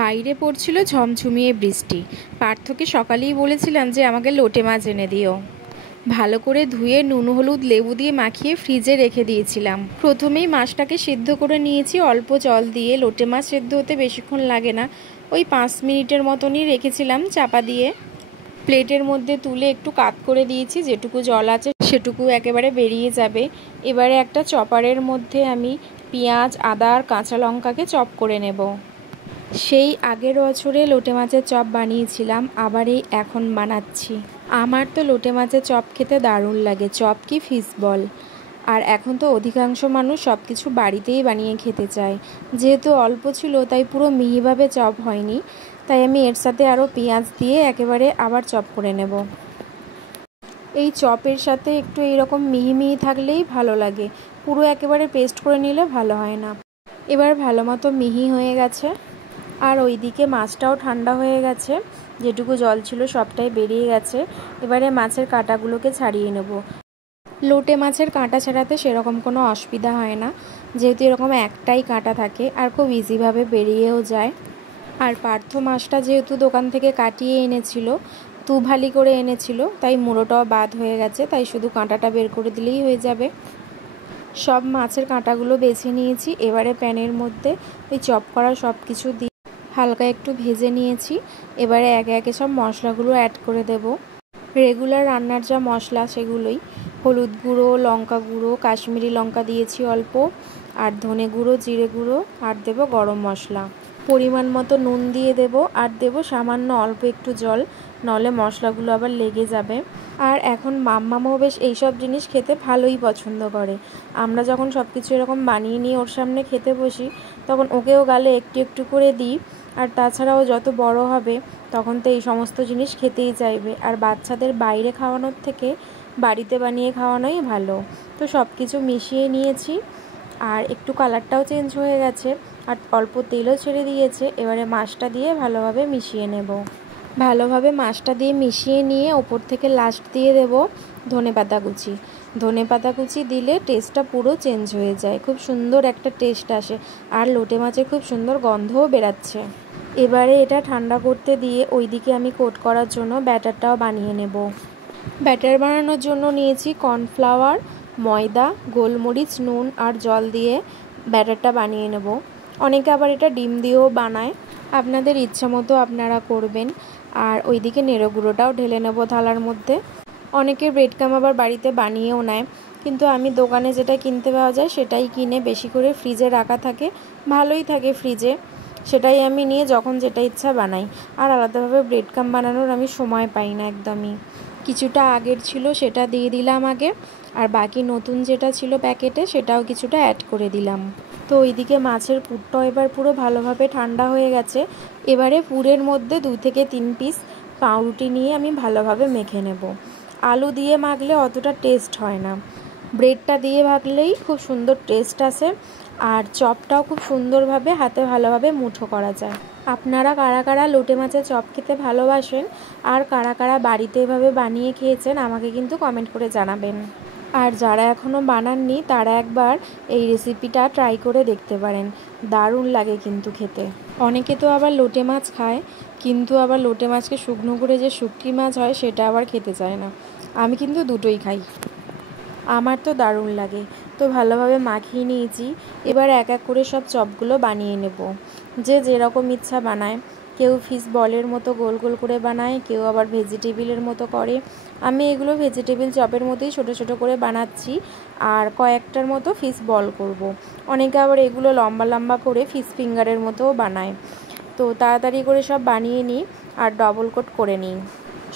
বাইরে পড়ছিল ঝমঝমিয়ে বৃষ্টি। পার্থকে সকালেই বলেছিলাম যে আমাকে লোটে মাছ এনে দিও। ভালো করে ধুয়ে নুন হলুদ লেবু দিয়ে মাখিয়ে ফ্রিজে রেখে দিয়েছিলাম। প্রথমেই মাছটাকে সিদ্ধ করে নিয়েছি অল্প জল দিয়ে। লোটে মাছ সিদ্ধ হতে বেশিক্ষণ লাগে না, ওই 5 মিনিটের মতনই রেখেছিলাম চাপা দিয়ে। প্লেটের মধ্যে তুলে একটু কাত করে দিয়েছি, যেটুকু জল আছে সেটুকু একেবারে বেরিয়ে যাবে। এবারে একটা চপারের মধ্যে আমি পেঁয়াজ, আদা আর কাঁচা লঙ্কাকে চপ করে নেব। সেই আগের বছরে লোটে মাছের চপ বানিয়েছিলাম, আবার এই এখন বানাচ্ছি। আমার তো লোটে মাছের চপ খেতে দারুণ লাগে, চপ কি ফিশ বল। আর এখন তো অধিকাংশ মানুষ সব কিছু বাড়িতেই বানিয়ে খেতে চায়। যেহেতু অল্প ছিল তাই পুরো মিহিভাবে চপ হয়নি, তাই আমি এর সাথে আরও পেঁয়াজ দিয়ে একেবারে আবার চপ করে নেব। এই চপের সাথে একটু এইরকম মিহি মিহি থাকলেই ভালো লাগে, পুরো একেবারে পেস্ট করে নিলে ভালো হয় না। এবার ভালো মতো মিহি হয়ে গেছে, আর ওইদিকে মাছটাও ঠান্ডা হয়ে গেছে, যেটুকু জল ছিল সবটাই বেরিয়ে গেছে। এবারে মাছের কাঁটাগুলোকে ছাড়িয়ে নেব। লোটে মাছের কাঁটা ছাড়াতে সেরকম কোনো অসুবিধা হয় না, যেহেতু এরকম একটাই কাঁটা থাকে আর খুব ইজিভাবে বেরিয়েও যায়। আর পার্থ মাছটা যেহেতু দোকান থেকে কাটিয়ে এনেছিল, ভালি করে এনেছিল, তাই মুড়োটাও বাদ হয়ে গেছে, তাই শুধু কাঁটাটা বের করে দিলেই হয়ে যাবে। সব মাছের কাঁটাগুলো বেছে নিয়েছি। এবারে প্যানের মধ্যে ওই চপ করা সব কিছু দিয়ে হালকা একটু ভেজে নিয়েছি। এবারে একে একে সব মশলাগুলো অ্যাড করে দেব। রেগুলার রান্নার যা মশলা সেগুলোই, হলুদ গুঁড়ো, লঙ্কা গুঁড়ো, কাশ্মীরি লঙ্কা দিয়েছি অল্প, আর ধনে গুঁড়ো, জিরে গুঁড়ো, আর দেব গরম মশলা। পরিমাণ মতো নুন দিয়ে দেব, আর দেব সামান্য অল্প একটু জল, নলে মশলাগুলো আবার লেগে যাবে। আর এখন মাম্মামও বেশ এইসব জিনিস খেতে ভালোই পছন্দ করে। আমরা যখন সব কিছু এরকম বানিয়ে নিয়ে ওর সামনে খেতে বসি, তখন ওকেও গালে একটু একটু করে দিই। আর তাছাড়াও যত বড় হবে তখন তো এই সমস্ত জিনিস খেতেই চাইবে। আর বাচ্চাদের বাইরে খাওয়ানোর থেকে বাড়িতে বানিয়ে খাওয়ানোই ভালো। তো সব কিছু মিশিয়ে নিয়েছি, আর একটু কালারটাও চেঞ্জ হয়ে গেছে, আর অল্প তেলও ছেড়ে দিয়েছে। এবারে মাছটা দিয়ে ভালোভাবে মিশিয়ে নেব। ভালোভাবে মাছটা দিয়ে মিশিয়ে নিয়ে ওপর থেকে লাস্ট দিয়ে দেব ধনেপাতা কুচি। ধনেপাতা কুচি দিলে টেস্টটা পুরো চেঞ্জ হয়ে যায়, খুব সুন্দর একটা টেস্ট আসে, আর লোটে মাছের খুব সুন্দর গন্ধও বেরাচ্ছে। এবারে এটা ঠান্ডা করতে দিয়ে ওইদিকে আমি কোট করার জন্য ব্যাটারটাও বানিয়ে নেব। ব্যাটার বানানোর জন্য নিয়েছি কর্নফ্লাওয়ার, ময়দা, গোলমরিচ, নুন আর জল দিয়ে ব্যাটারটা বানিয়ে নেব। অনেকে আবার এটা ডিম দিয়েও বানায়, আপনাদের ইচ্ছা মতো আপনারা করবেন। আর ওইদিকে নেড়ো গুঁড়োটাও ঢেলে নেব থালার মধ্যে। অনেকে ব্রেড ক্রাম্ব আবার বাড়িতে বানিয়েও নেয়, কিন্তু আমি দোকানে যেটা কিনতে পাওয়া যায় সেটাই কিনে বেশি করে ফ্রিজে রাখা থাকে, ভালোই থাকে ফ্রিজে, সেটাই আমি নিয়ে যখন যেটা ইচ্ছা বানাই। আর আলাদাভাবে ব্রেড ক্রাম্ব বানানোর আমি সময় পাই না একদমই। কিছুটা আগের ছিল সেটা দিয়ে দিলাম আগে, আর বাকি নতুন যেটা ছিল প্যাকেটে সেটাও কিছুটা অ্যাড করে দিলাম। তো ওইদিকে মাছের পুরটাও এবার পুরো ভালোভাবে ঠান্ডা হয়ে গেছে। এবারে পুরের মধ্যে 2 থেকে 3 পিস পাউরুটি নিয়ে আমি ভালোভাবে মেখে নেব। আলু দিয়ে মাখলে অতটা টেস্ট হয় না, ব্রেডটা দিয়ে মাখলেই খুব সুন্দর টেস্ট আসে, আর চপটাও খুব সুন্দরভাবে হাতে ভালোভাবে মুঠো করা যায়। আপনারা কারা কারা লোটে মাছের চপ খেতে ভালোবাসেন, আর কারা কারা বাড়িতে এভাবে বানিয়ে খেয়েছেন, আমাকে কিন্তু কমেন্ট করে জানাবেন। আর যারা এখনও বানাননি তারা একবার এই রেসিপিটা ট্রাই করে দেখতে পারেন, দারুণ লাগে কিন্তু খেতে। অনেকে তো আবার লোটে মাছ খায়, কিন্তু আবার লোটে মাছকে শুকনো করে যে শুটকি মাছ হয় সেটা আবার খেতে চায় না। আমি কিন্তু দুটোই খাই, আমার তো দারুণ লাগে। তো ভালোভাবে মাখিয়ে নিয়েছি। এবার এক এক করে সব চপগুলো বানিয়ে নেব। যে যেরকম ইচ্ছা বানায়, কেউ ফিশ বলের মতো গোল গোল করে বানায়, কেউ আবার ভেজিটেবিলের মতো করে। আমি এগুলো ভেজিটেবিল চপের মতোই ছোটো ছোটো করে বানাচ্ছি, আর কয়েকটার মতো ফিশ বল করব। অনেকে আবার এগুলো লম্বা লম্বা করে ফিশ ফিঙ্গারের মতোও বানায়। তো তাড়াতাড়ি করে সব বানিয়ে নিই আর ডবল কোট করে নিই।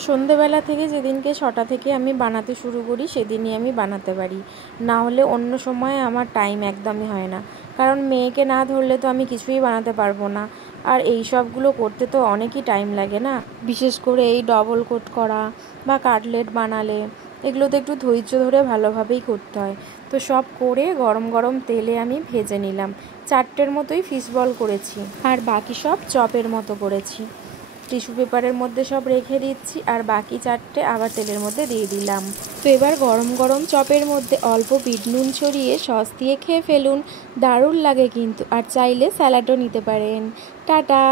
সন্ধেবেলা থেকে যেদিনকে 6টা থেকে আমি বানাতে শুরু করি সেদিনই আমি বানাতে পারি, না হলে অন্য সময় আমার টাইম একদমই হয় না। কারণ মেয়েকে না ধরলে তো আমি কিছুই বানাতে পারবো না, আর এই সবগুলো করতে তো অনেকই টাইম লাগে না। বিশেষ করে এই ডবল কোট করা বা কাটলেট বানালে এগুলোতে একটু ধৈর্য ধরে ভালোভাবেই করতে হয়। তো সব করে গরম গরম তেলে আমি ভেজে নিলাম। 4টের মতোই ফিশ বল করেছি, আর বাকি সব চপের মতো করেছি। টিস্যু পেপারের মধ্যে সব রেখে দিচ্ছি, আর বাকি 4টে আবার তেলের মধ্যে দিয়ে দিলাম। তো এবার গরম গরম চপের মধ্যে অল্প বিট নুন ছড়িয়ে সস দিয়ে খেয়ে ফেলুন, দারুণ লাগে কিন্তু। আর চাইলে স্যালাডও নিতে পারেন। টাটা।